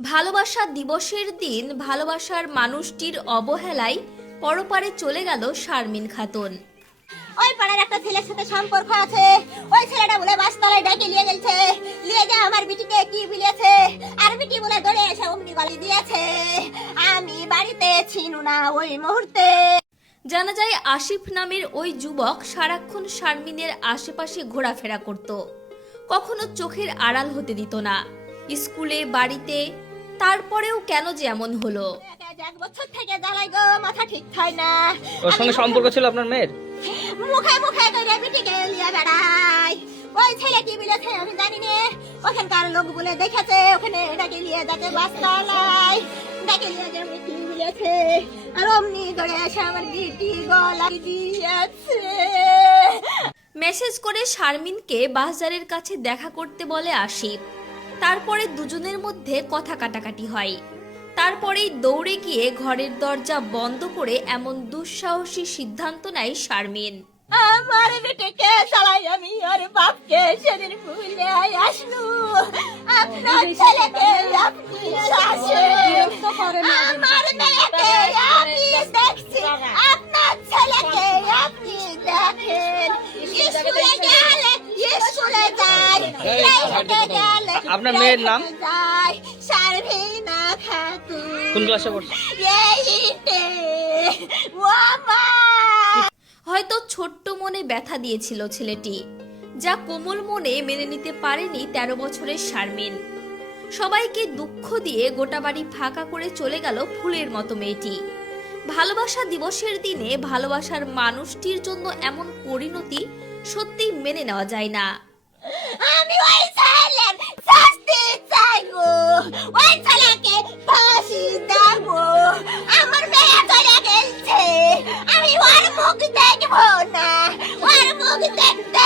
ভালোবাসা দিবসের দিন ভালোবাসার মানুষটির অবহেলায় পরপারে চলে গেল শারমিন খাতুন। ওই পাড়ার একটা ছেলের সাথে সম্পর্ক আছে, ওই ছেলেটা বলে বাসতলায় ডাকে নিয়ে গেছে, নিয়ে যা আমার বিটিকে কি বলেছে, আর বিটি বলে ধরে এসে অমনি গালি দিয়েছে। আমি বাড়িতে ছিনু না ওই মুহূর্তে। জানা যায় আসিফ নামের ওই যুবক সারাক্ষণ শারমিনের আশেপাশে ঘোরাফেরা করত, কখনো চোখের আড়াল হতে দিত না, স্কুলে বাড়িতে। তারপরেও কেন যে এমন হলো? এক বছর থেকে জ্বালাই গো, মাথা ঠিক হয় না। ওর সঙ্গে সম্পর্ক ছিল আপনার মেয়ের? মুখে মুখে করে বিটিকে নিয়ে বেড়ায়। ওই ছেলে কি বলেছে আমি জানি না, ওখানকার লোক বলে দেখেছে, ওখানে ডাকে নিয়ে যাতে বাসতলায় ডাকে নিয়ে যাবে কি বলেছে, আর অমনি ধরে এসে আমার বিটি গলা দিয়েছে। মেসেজ করে শারমিনকে বাজারের কাছে দেখা করতে বলে আসিফ। তারপরে দুজনের মধ্যে কথা কাটাকাটি হয়। তারপরেই দৌড়ে গিয়ে ঘরের দরজা বন্ধ করে এমন দুঃসাহসী সিদ্ধান্ত নেয় শারমিন। আমার বেটিকে চালাই আমি আর বাপকে সেদিন ভুলে আসলু। আপনার ছেলেকে আপনি শাসেন, আমার মেয়েকে আপনি দেখছেন, আপনার ছেলেকে আপনি দেখেন। স্কুলে গেলে স্কুলে যায়, প্রাইভেটে গেলে আপনার মেয়ের নাম? যায়। শারমিনা খাতুন। কোন ক্লাসে পড়ছে? এইটে। ও মা, হয়তো ছোট্ট মনে ব্যথা দিয়েছিল ছেলেটি, যা কোমল মনে মেনে নিতে পারেনি 13 বছরের শারমিন। সবাইকে দুঃখ দিয়ে গোটা বাড়ি ফাঁকা করে চলে গেল ফুলের মতো মেয়েটি। ভালোবাসা দিবসের দিনে ভালোবাসার মানুষটির জন্য এমন পরিণতি সত্যি মেনে নেওয়া যায় না। আমি ওই ছেলের শাস্তি চাইবো, ওই ছেলেকে ফাঁসি দেবো। আমার মেয়ে চলে গেছে, আমি ওর মুখ দেখবো না, ওর মুখ দেখতে